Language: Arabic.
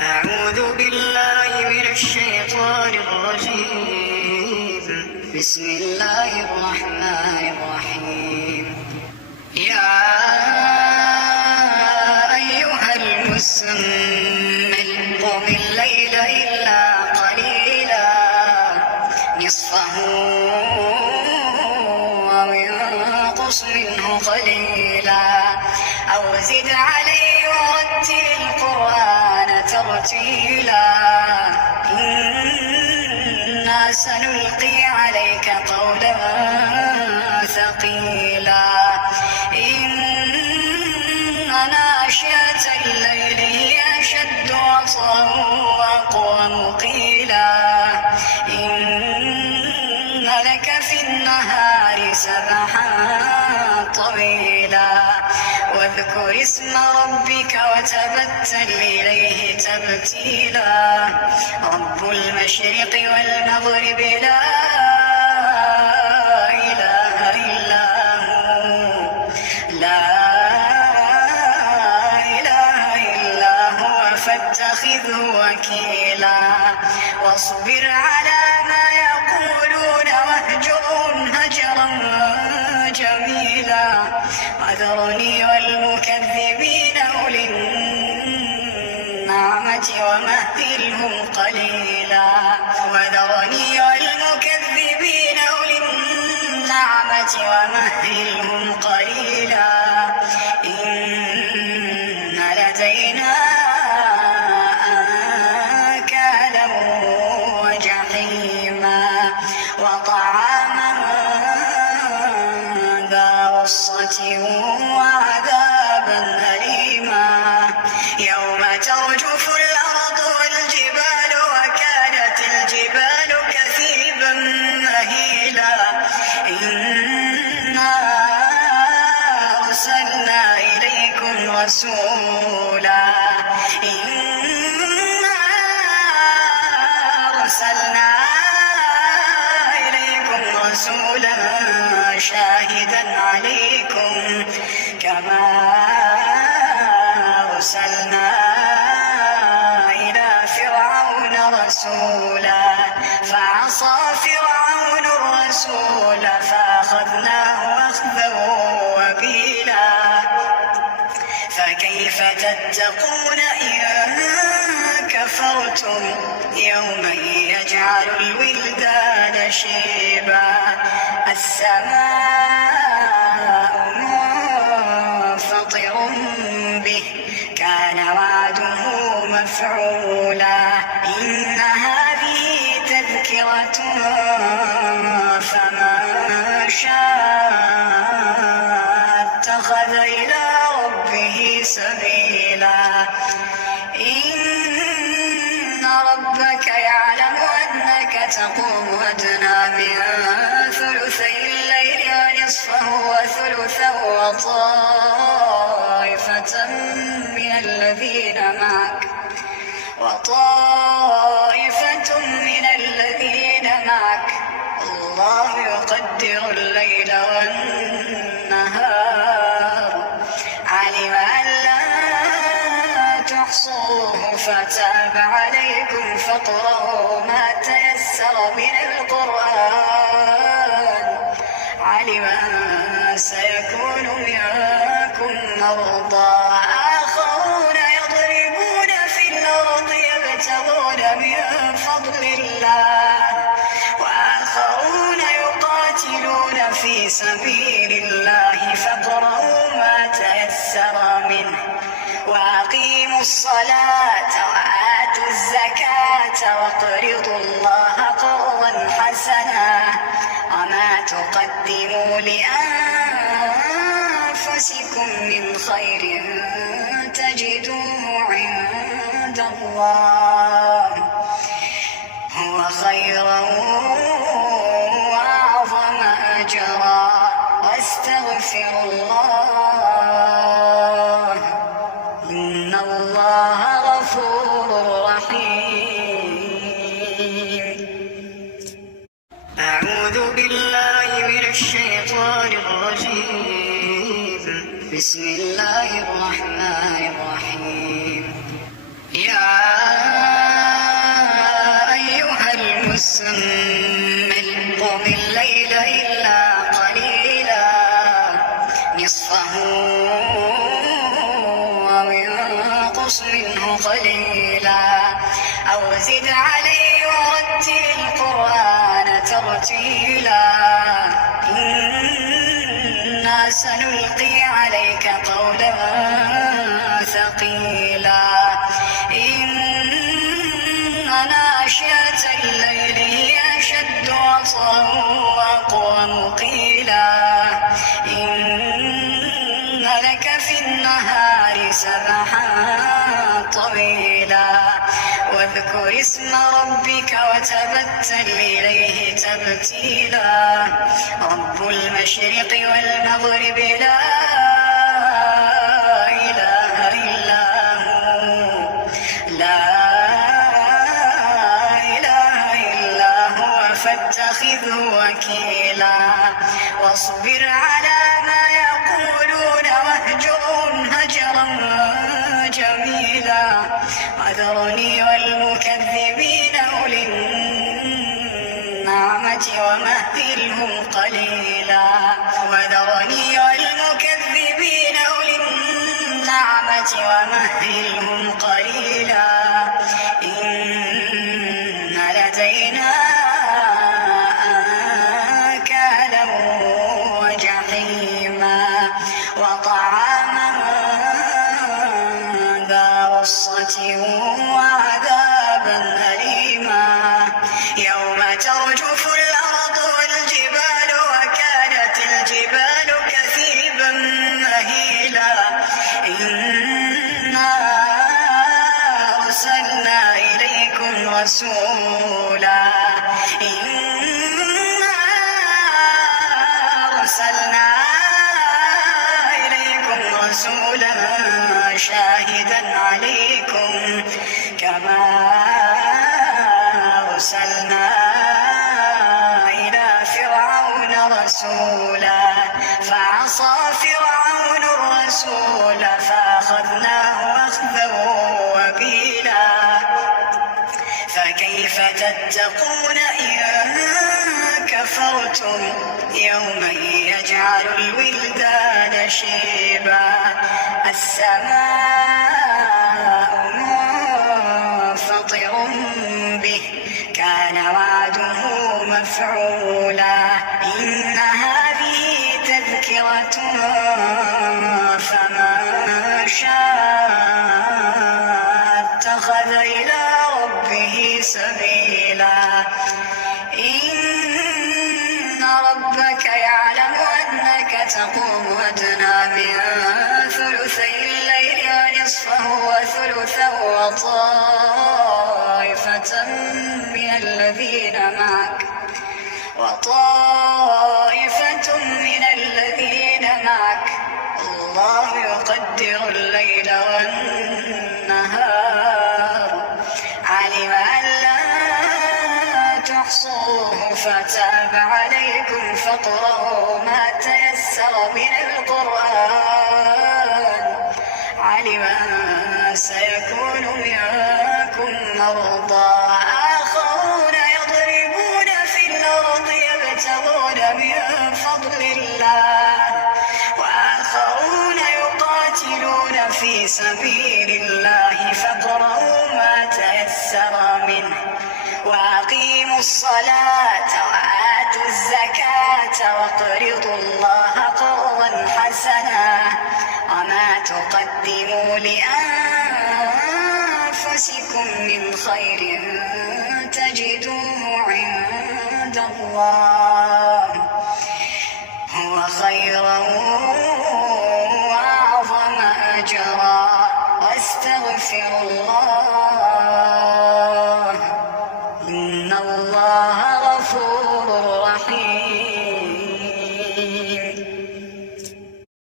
أعوذ بالله من الشيطان الرجيم. بسم الله الرحمن الرحيم. يا أيها المزمل قم الليل إلا قليلا نصفه أو انقص منه قليلا أو زد عليه ورتل القرآن ترتيلا إنا سنلقي عليك قولا ثقيلا إن ناشئة الليل هي أشد وطئا وأقوم قيلا إن لك في النهار سبحا طويلا واذكر اسم ربك وتبتل إليه تبتيلا رب المشرق والمغرب لا إله إلا هو فاتخذه وكيلا واصبر على ما يقولون واهجرهم هجرا جميلا وذرني والمكذبين أولي النعمة ومهلهم قليلا إن لدينا أنكالا وجحيما وطعاما ذا غصة وعذابا أليما يوم ترجف الأرض والجبال وكانت الجبال كثيبا مهيلا إنا أرسلنا إليكم رسولا شاهدا عليكم كما أرسلنا إلى فرعون رسولا فعصى فرعون الرسول فأخذناه أخذا وبيلا فكيف تتقون إن كفرتم يوما يجعل الولدان شيبا السماء منفطر به كان وعده مفعولا إن هذه تذكرة فمن شاء اتخذ إلى ربه سبيلا إن ربك يعلم أنك تقوم أدنى من ثلثي الليل ونصفه وثلثه وطائفة من الذين معك الله يقدر الليل والنهار علم أن لا تحصوه فتاب عليكم فاقرؤوا ما تيسر من القرآن علم أن سيكون منكم مرضى آخرون يضربون في الأرض يبتغون من فضل الله وآخرون يقاتلون في سبيل الله فاقرؤوا ما تيسر منه وأقيموا الصلاة وآتوا الزكاة واقرضوا الله قرضا حسنا وما تقدموا لأنفسكم من خير تجدوه عند الله هو خيرا وأعظم أجرا واستغفروا الله إن الله غفور رحيم. أعوذ بالله من الشيطان الرجيم. بسم الله الرحمن الرحيم. يا قليلا أو زد عليه ورتل القرآن ترتيلا إنا سنلقي عليك قولا ثقيلا إن ناشئة الليل هي أشد وطئا وأقوم قيلا إن لك في النهار سبحا طويلا واذكر اسم ربك وتبتل إليه تبتيلا رب المشرق والمغرب لا إله إلا هو فاتخذه وكيلا واصبر على ما يقولون واهجرهم هجرا جميلا وذرني والمكذبين أولي النعمة ومهلهم قليلا ومهلهم قليلا إن لدينا أنكالا وجحيما وطعاما ذا غصة وعذابا أليما يوم ترجف الأرض والجبال وكانت الجبال كثيبا مهيلا إنا أرسلنا إليكم رسولا شاهدا عليكم كما أرسلنا إلى فرعون رسولا فعصى فرعون الرسول فأخذناه أخذا وبيلا فكيف تتقون إن كفرتم يوما يجعل الولدان شيبا السماء منفطر به كان وعده مفعولا إن هذه تذكرة فمن شاء اتخذ إلى ربه سبيلا إن ربك يعلم أنك تقوم أدنى من ثلثي الليل ونصفه وثلثه وطائفة من الذين معك الله يقدر الليل والنهار علم أن لا تحصوه فتاب عليكم فاقرؤوا ما تيسر من القرآن علم أن سيكون منكم مرضى آخرون يضربون في الأرض يبتغون من فضل الله وآخرون يقاتلون في سبيل الله فاقرؤوا ما تيسر منه وأقيموا الصلاة وآتوا الزكاة واقرضوا الله قرضا حسنا وما تقدموا لأنفسكم من خير تجدوه عند الله هو خيرا